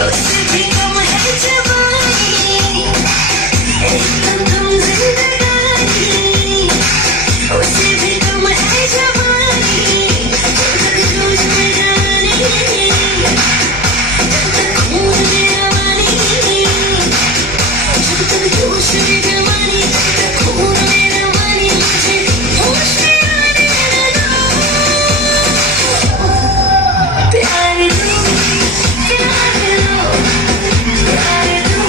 उससे भी कम है जवानी, एकदम तुम जिंदगानी, उससे भी कम है जवानी, जब तक जोश में जानी, जब तक खून मेरा मानी, जब तक जोश में जवानी, जब तक खून मेरा मानी, मुझे होश में आने दो। प्यार दो, प्यार दो, प्यार दो,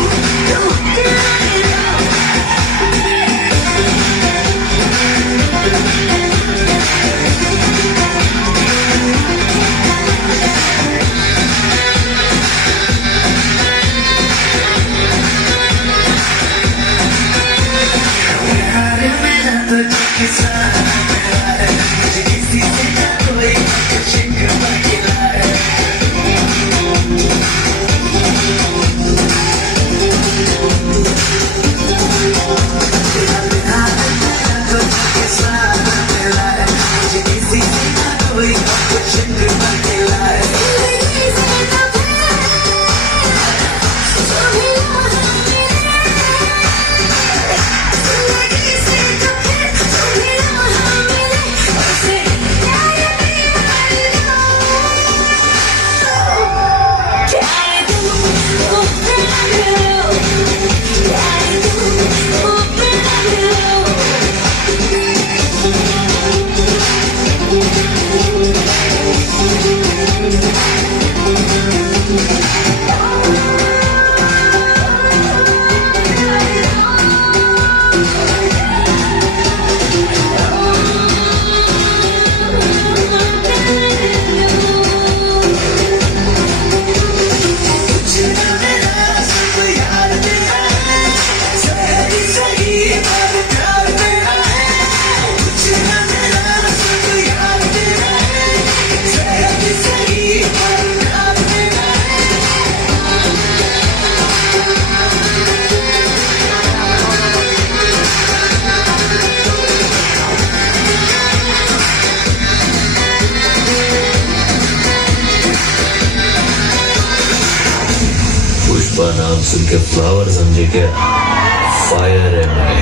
प्यार दो। प्यार मेरा तुझके साथ है, मुझे किसी से ना कोई शिकवा गिला है। तुझके साथ है, मुझे किसी से ना कोई शिकवा गिला है। पुष्पा नाम सुन के फ्लावर समझे क्या? फायर है मैं।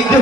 Thank you